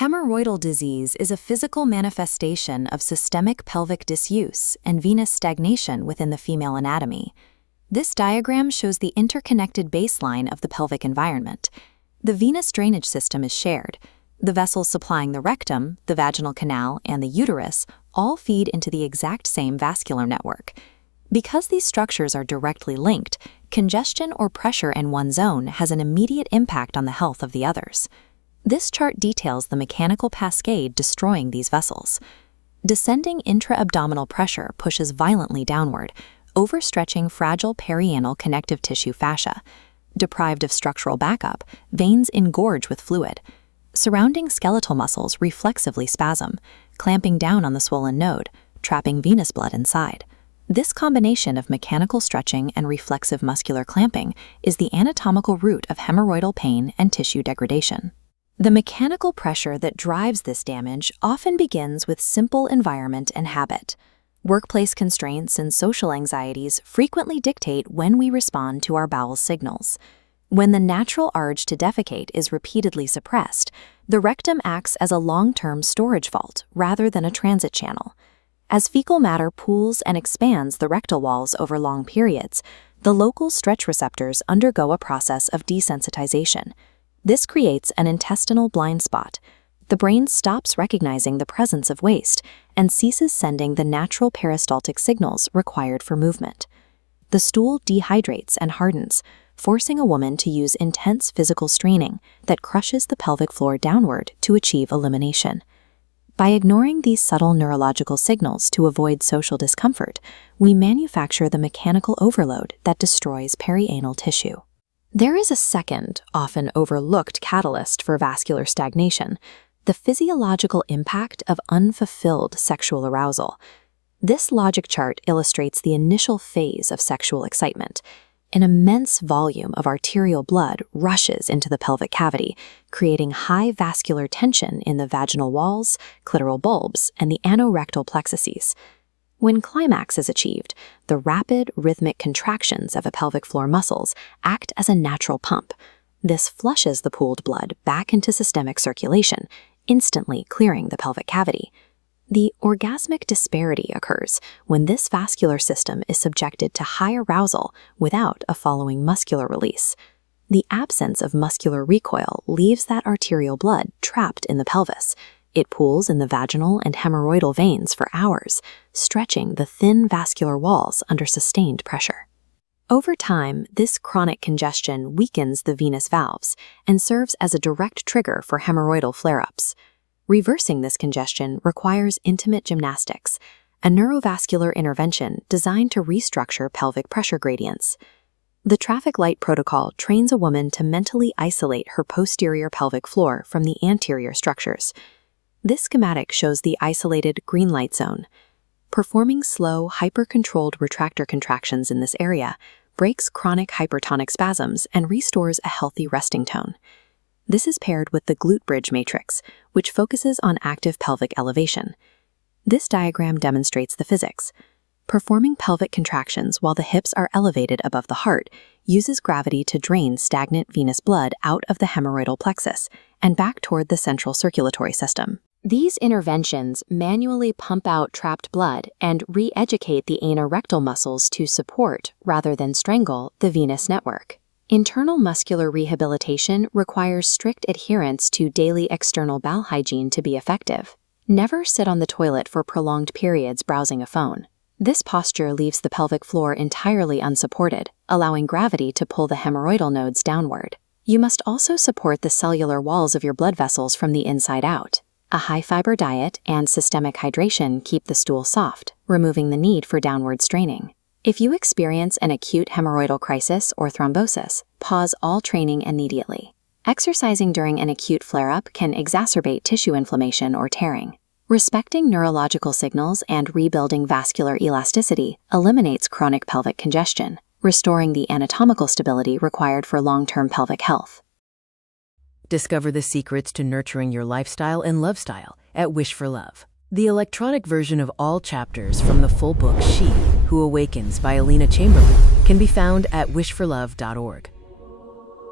Hemorrhoidal disease is a physical manifestation of systemic pelvic disuse and venous stagnation within the female anatomy. This diagram shows the interconnected baseline of the pelvic environment. The venous drainage system is shared. The vessels supplying the rectum, the vaginal canal, and the uterus all feed into the exact same vascular network. Because these structures are directly linked, congestion or pressure in one zone has an immediate impact on the health of the others. This chart details the mechanical cascade destroying these vessels. Descending intra-abdominal pressure pushes violently downward, overstretching fragile perianal connective tissue fascia. Deprived of structural backup, veins engorge with fluid. Surrounding skeletal muscles reflexively spasm, clamping down on the swollen node, trapping venous blood inside. This combination of mechanical stretching and reflexive muscular clamping is the anatomical root of hemorrhoidal pain and tissue degradation. The mechanical pressure that drives this damage often begins with simple environment and habit. Workplace constraints and social anxieties frequently dictate when we respond to our bowel signals. When the natural urge to defecate is repeatedly suppressed, the rectum acts as a long-term storage vault rather than a transit channel. As fecal matter pools and expands the rectal walls over long periods, the local stretch receptors undergo a process of desensitization. This creates an intestinal blind spot. The brain stops recognizing the presence of waste and ceases sending the natural peristaltic signals required for movement. The stool dehydrates and hardens, forcing a woman to use intense physical straining that crushes the pelvic floor downward to achieve elimination. By ignoring these subtle neurological signals to avoid social discomfort, we manufacture the mechanical overload that destroys perianal tissue. There is a second, often overlooked catalyst for vascular stagnation: the physiological impact of unfulfilled sexual arousal. This logic chart illustrates the initial phase of sexual excitement. An immense volume of arterial blood rushes into the pelvic cavity, creating high vascular tension in the vaginal walls, clitoral bulbs, and the anorectal plexuses. When climax is achieved, the rapid, rhythmic contractions of a pelvic floor muscles act as a natural pump. This flushes the pooled blood back into systemic circulation, instantly clearing the pelvic cavity. The orgasmic disparity occurs when this vascular system is subjected to high arousal without a following muscular release. The absence of muscular recoil leaves that arterial blood trapped in the pelvis. It pools in the vaginal and hemorrhoidal veins for hours, stretching the thin vascular walls under sustained pressure. Over time, this chronic congestion weakens the venous valves and serves as a direct trigger for hemorrhoidal flare-ups. Reversing this congestion requires intimate gymnastics, a neurovascular intervention designed to restructure pelvic pressure gradients. The traffic light protocol trains a woman to mentally isolate her posterior pelvic floor from the anterior structures. This schematic shows the isolated green light zone. Performing slow, hyper-controlled retractor contractions in this area breaks chronic hypertonic spasms and restores a healthy resting tone. This is paired with the glute bridge matrix, which focuses on active pelvic elevation. This diagram demonstrates the physics. Performing pelvic contractions while the hips are elevated above the heart uses gravity to drain stagnant venous blood out of the hemorrhoidal plexus and back toward the central circulatory system. These interventions manually pump out trapped blood and re-educate the anorectal muscles to support, rather than strangle, the venous network. Internal muscular rehabilitation requires strict adherence to daily external bowel hygiene to be effective. Never sit on the toilet for prolonged periods browsing a phone. This posture leaves the pelvic floor entirely unsupported, allowing gravity to pull the hemorrhoidal nodes downward. You must also support the cellular walls of your blood vessels from the inside out. A high-fiber diet and systemic hydration keep the stool soft, removing the need for downward straining. If you experience an acute hemorrhoidal crisis or thrombosis, pause all training immediately. Exercising during an acute flare-up can exacerbate tissue inflammation or tearing. Respecting neurological signals and rebuilding vascular elasticity eliminates chronic pelvic congestion, restoring the anatomical stability required for long-term pelvic health. Discover the secrets to nurturing your lifestyle and love style at Wish for Love. The electronic version of all chapters from the full book She WHO AWAKENS by Alina Chamberlain can be found at wishforlove.org.